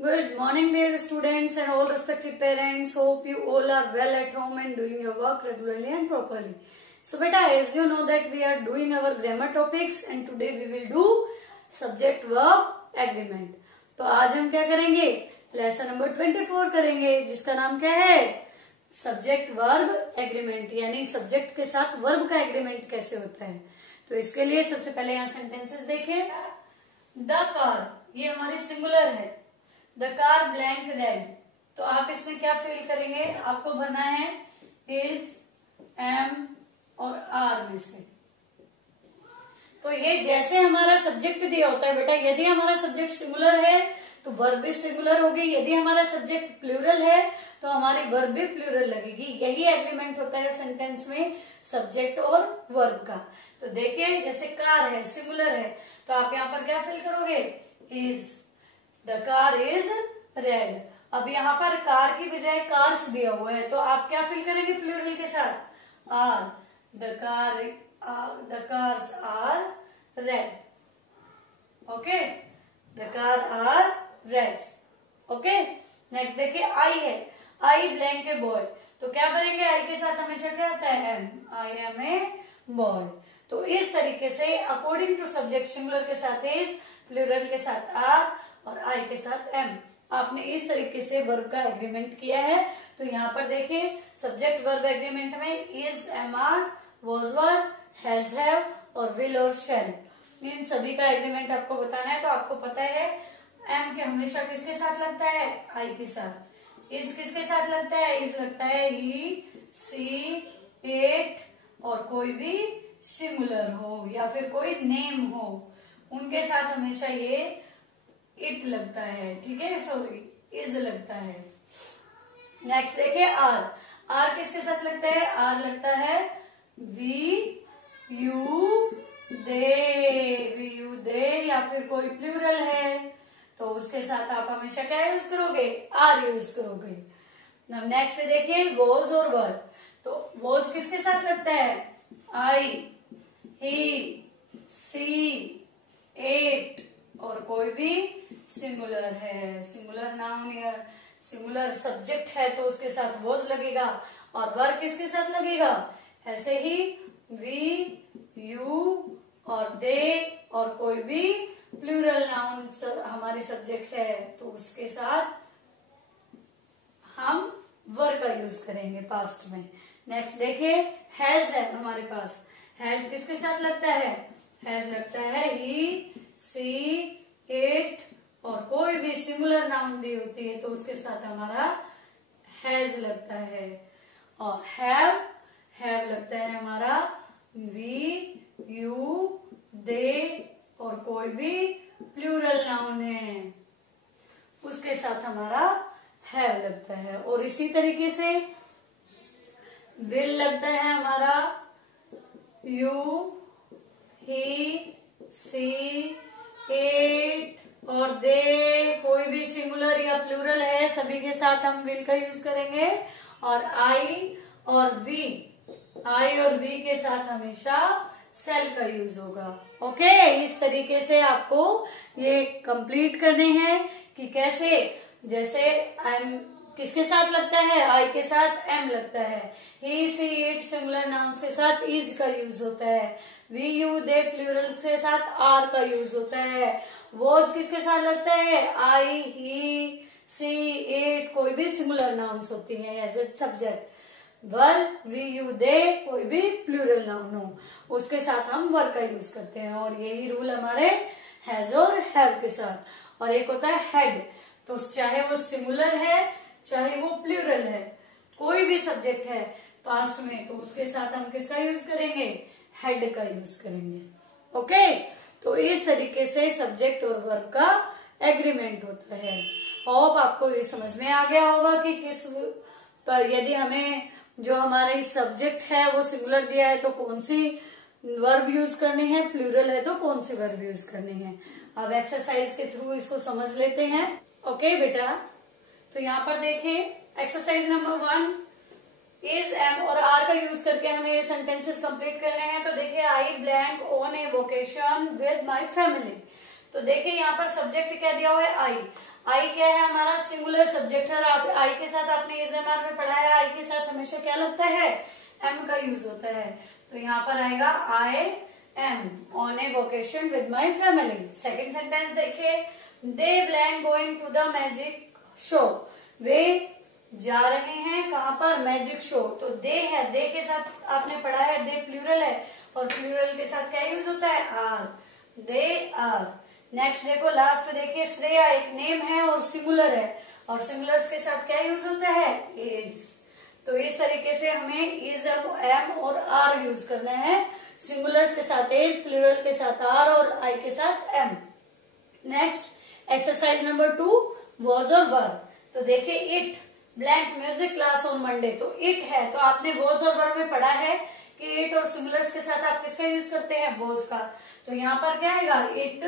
Good morning, dear students and all respected parents. Hope you all are well at home and doing your work regularly and properly. So, beta, as you know that we are doing our grammar topics and today we will do subject verb agreement. तो आज हम क्या करेंगे? Lesson number 24 करेंगे, जिसका नाम क्या है? सब्जेक्ट वर्ब एग्रीमेंट, यानी सब्जेक्ट के साथ वर्ब का एग्रीमेंट कैसे होता है। तो इसके लिए सबसे पहले यहाँ सेंटेंसेस देखें। द कार, ये हमारी सिंगुलर है। द कार ब्लैंक रेड, तो आप इसमें क्या फिल करेंगे? आपको भरना है इज, एम और आर में से। तो ये जैसे हमारा सब्जेक्ट दिया होता है बेटा, यदि हमारा सब्जेक्ट सिंगुलर है तो वर्ब भी सिंगुलर होगी, यदि हमारा सब्जेक्ट प्लूरल है तो हमारी वर्ब भी प्लूरल लगेगी। यही एग्रीमेंट होता है सेंटेंस में सब्जेक्ट और वर्ब का। तो देखिए, जैसे कार है, सिंगुलर है, तो आप यहाँ पर क्या फिल करोगे? Is, the car is red. अब यहाँ पर कार की बजाय कार्स दिया हुआ है, तो आप क्या फिल करेंगे प्लूरल के साथ? Are, the cars are red. Okay, the car are red. Okay, next देखिए, आई है, आई ब्लैंक ए बॉय, तो क्या करेंगे? आई के साथ हमेशा क्या आता है? Am, I am a boy. तो इस तरीके से अकॉर्डिंग टू सब्जेक्ट सिंगुलर के साथ इज, प्लूरल के साथ आर और आई के साथ एम, आपने इस तरीके से वर्ब का एग्रीमेंट किया है। तो यहाँ पर देखिए, सब्जेक्ट वर्ब एग्रीमेंट में is, am are, was were, has have और विल और शैल, इन सभी का एग्रीमेंट आपको बताना है। तो आपको पता है एम के हमेशा किसके साथ लगता है? आई के साथ। इज किसके साथ लगता है? इज लगता है ही, सी, इट और कोई भी सिंगुलर हो या फिर कोई नेम हो, उनके साथ हमेशा ये इट लगता है। ठीक है, सॉरी, इज लगता है। नेक्स्ट देखिए, आर, आर किसके साथ लगता है? आर लगता है वी, यू, दे या फिर कोई प्लूरल है तो उसके साथ आप हमेशा क्या यूज करोगे? आर यूज करोगे। नेक्स्ट देखिए, वॉज और वर, तो वॉज किसके साथ लगता है? आई, ही, सी, इट और कोई भी सिंगुलर है, सिंगुलर नाउन या सिंगुलर सब्जेक्ट है तो उसके साथ वॉज लगेगा। और वर किसके साथ लगेगा? ऐसे ही वी, यू और दे और कोई भी प्लूरल नाउन हमारे सब्जेक्ट है तो उसके साथ हम वर का यूज करेंगे पास्ट में। नेक्स्ट देखिए, हैज है हमारे पास, हैज किसके साथ लगता है? हैज लगता है ही, सी, इट और कोई भी सिंगुलर नाउन दी होती है तो उसके साथ हमारा हैज लगता है। और हैव लगता है हमारा वी, यू, दे और कोई भी प्लूरल नाउन है उसके साथ हमारा हैव लगता है। और इसी तरीके से विल लगता है हमारा यू, ही, सी, इट और दे, कोई भी सिंगुलर या प्लूरल है सभी के साथ हम विल का यूज करेंगे। और आई और वी के साथ हमेशा सेल का यूज होगा। ओके, इस तरीके से आपको ये कंप्लीट करने हैं कि कैसे, जैसे एम किसके साथ लगता है? आई के साथ एम लगता है, ही, सी, इट सिंगुलर नाउन्स के साथ इज का यूज होता है, वी, यू, दे प्लूरल के साथ आर का यूज होता है, वॉज किसके साथ लगता है? आई, ही, सी, इट कोई भी सिंगुलर नाउन्स होती हैं एज ए सब्जेक्ट, वर, वी, यू, दे कोई भी प्लूरल नाउन हो उसके साथ हम वर का यूज करते हैं। और यही रूल हमारे हैज और हैव के साथ। और एक होता है हेड, तो चाहे वो सिंगुलर है चाहे वो प्लूरल है, कोई भी सब्जेक्ट है पास्ट में तो उसके साथ हम किसका यूज करेंगे? हेड का यूज करेंगे। ओके, तो इस तरीके से सब्जेक्ट और वर्ब का एग्रीमेंट होता है। होप आपको ये समझ में आ गया होगा कि किस पर यदि हमें जो हमारा सब्जेक्ट है वो सिंगुलर दिया है तो कौन सी वर्ब यूज करनी है, प्लूरल है तो कौन सी वर्ब यूज करनी है। अब एक्सरसाइज के थ्रू इसको समझ लेते हैं। ओके बेटा, तो यहाँ पर देखिए एक्सरसाइज नंबर 1, इज, एम और आर का यूज करके हमें ये सेंटेंसेस कंप्लीट करने हैं। तो देखिए, आई blank on a vacation with my family, तो देखिए यहाँ पर सब्जेक्ट क्या दिया हुआ है, आई। आई क्या है, हमारा सिंगुलर सब्जेक्ट है। और आई के साथ आपने इस एमआर में पढ़ा है, आई के साथ हमेशा क्या लगता है, एम का यूज होता है। तो यहाँ पर आएगा I am on a vacation with my family. Second sentence देखिए, they blank going to the magic show. वे जा रहे हैं कहाँ पर, मैजिक शो। तो दे है, दे के साथ आपने पढ़ा है, दे प्लूरल है और प्लूरल के साथ क्या यूज होता है, आर। They are. नेक्स्ट देखो, लास्ट देखिए, श्रेया एक नेम है और सिंगुलर है, और सिंगुलर्स के साथ क्या यूज होता है, इज। तो इस तरीके से हमें इज, एम और आर यूज करना है। सिंगुलर्स के साथ इज, प्लूरल के साथ आर और आई के साथ am. Next exercise number 2, was और वर। तो देखिए, it blank music class on Monday. तो इट है, तो आपने वॉज और वर में पढ़ा है कि इट और सिंगुलर्स के साथ आप किसका यूज करते हैं, वॉज का। तो यहाँ पर क्या आएगा, it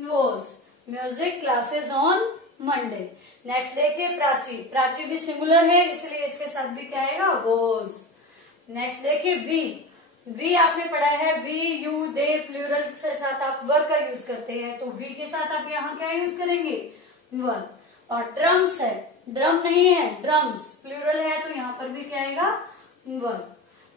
was music classes on Monday. Next देखिए, प्राची। प्राची भी सिंगुलर है, इसलिए इसके साथ भी क्या आएगा, वॉज। नेक्स्ट देखिए, वी। वी आपने पढ़ा है, वी, यू, दे, प्लूरल के साथ आप वर का यूज करते हैं। तो वी के साथ आप यहाँ क्या यूज करेंगे, वर। और ड्रम्स है, ड्रम नहीं है, ड्रम्स प्लूरल है, तो यहाँ पर भी क्या आएगा, वर।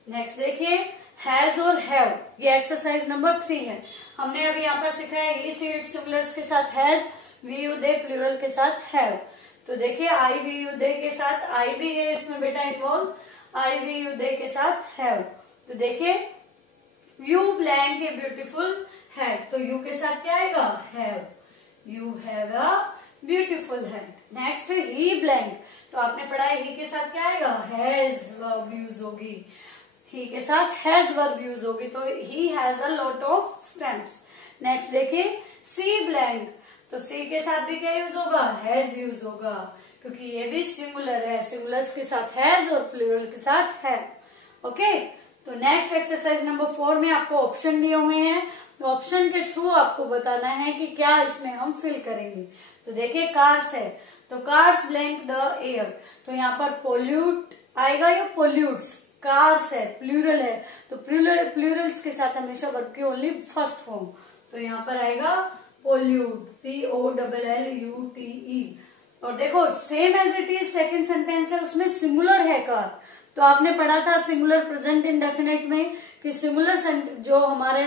नेक्स्ट देखिए, हैज और हैव। ये एक्सरसाइज नंबर 3 है। हमने अभी यहाँ पर सीखा है, ही, सी, इट सिंगुलर्स के साथ has, we, you, they plural के साथ हैव। तो देखिए, आई, वी, यू, दे के साथ आई भी है इसमें बेटा इन्वॉल्व, आई, वी, यू, दे के साथ हैव। तो देखिए, you blank a beautiful head. तो यू के साथ क्या आएगा, have. You have a beautiful head. Next, he blank. तो आपने पढ़ा है, ही के साथ क्या आएगा, हैज वर्ब यूज होगी। ही के साथ हैज वर्ब यूज होगी, तो he has a lot of stamps. Next देखिए, सी ब्लैंक। तो सी के साथ भी क्या यूज होगा, हैज यूज होगा, क्योंकि ये भी सिंगुलर है। सिंगुलर्स के साथ हैज और प्लूरल के साथ है। ओके, तो नेक्स्ट एक्सरसाइज नंबर 4 में आपको ऑप्शन दिए हुए हैं। तो ऑप्शन के थ्रू आपको बताना है कि क्या इसमें हम फिल करेंगे। तो देखिए, कार्स है, तो कार्स ब्लैंक द एयर। तो यहाँ पर पोल्यूट आएगा या पोल्यूट्स। कार्स है, प्लूरल है, तो प्लूरल्स के साथ हमेशा वर्ब की ओनली फर्स्ट फॉर्म। तो यहाँ पर आएगा पोल्यूट, POLLUTE। और देखो, same as it is second sentence है, उसमें सिंगुलर है कार। तो आपने पढ़ा था सिंगुलर प्रेजेंट इंडेफिनिट में कि सिंगुलर जो हमारे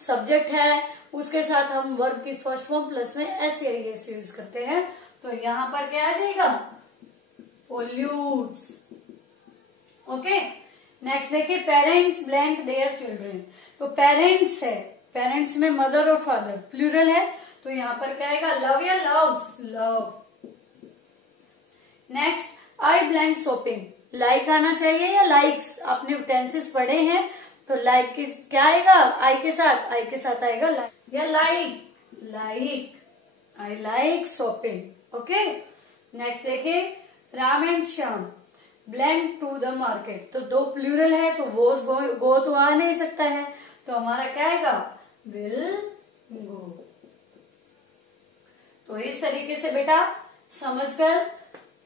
सब्जेक्ट है उसके साथ हम वर्ब की फर्स्ट फॉर्म प्लस में एस या एस यूज करते हैं। तो यहाँ पर क्या आ जाएगा, पोल्यूट्स। ओके, नेक्स्ट देखिए, पेरेंट्स ब्लैंक देयर चिल्ड्रन। तो पेरेंट्स है, पेरेंट्स में मदर और फादर प्लूरल है, तो यहाँ पर क्या आएगा, लव या लव्स, लव। नेक्स्ट, आई ब्लैंक शॉपिंग। लाइक आना चाहिए या लाइक्स, आपने टेंसेस पढ़े हैं। तो लाइक क्या आएगा, आई के साथ, आई के साथ आएगा लाइक या like, like, I like shopping. Okay, next देखिए, Ram and Shyam blank to the market. तो दो प्लूरल है, तो वोज गो तो आ नहीं सकता है, तो हमारा क्या आएगा, विल गो। तो इस तरीके से बेटा समझकर,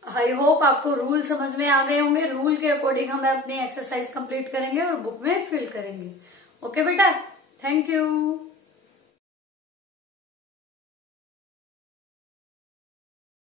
आई होप आपको रूल समझ में आ गए होंगे। रूल के अकॉर्डिंग हम अपनी एक्सरसाइज कंप्लीट करेंगे और बुक में फिल करेंगे। ओके बेटा, थैंक यू।